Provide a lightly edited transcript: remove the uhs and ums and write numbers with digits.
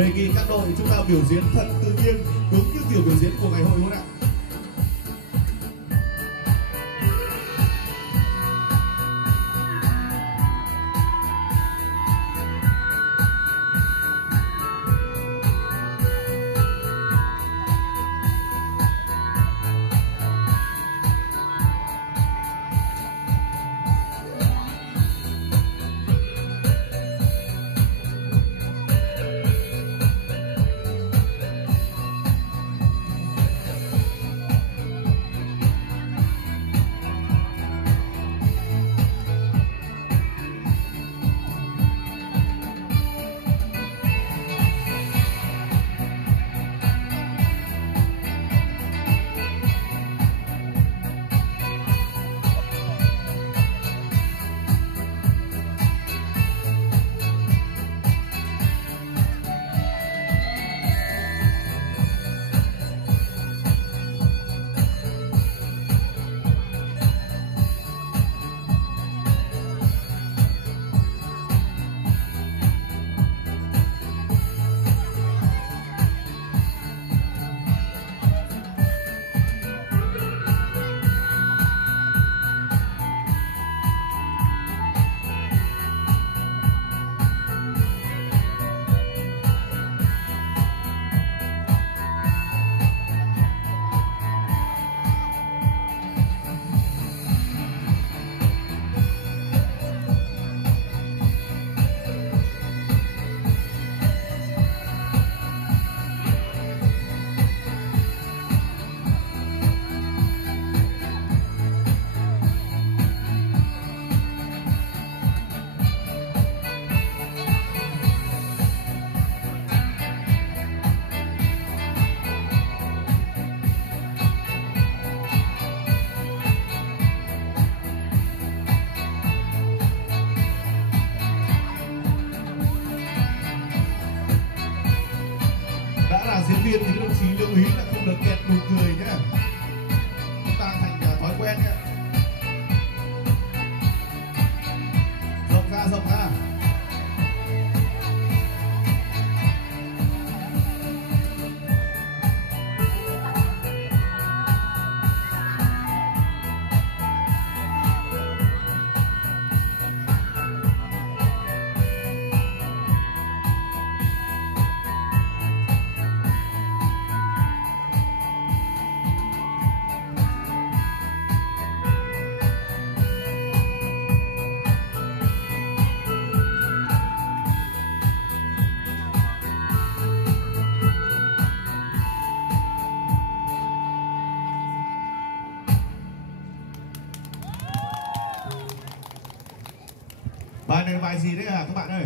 Đề nghị các đội chúng ta biểu diễn thật tự nhiên, đúng như kiểu biểu diễn của ngày hội luôn ạ. Diễn viên thì đồng chí lưu ý là không được kẹt nụ cười nhé, chúng ta thành thói quen nhé. Rộng ra, rộng ra. Bài này là bài gì đấy hả các bạn ơi?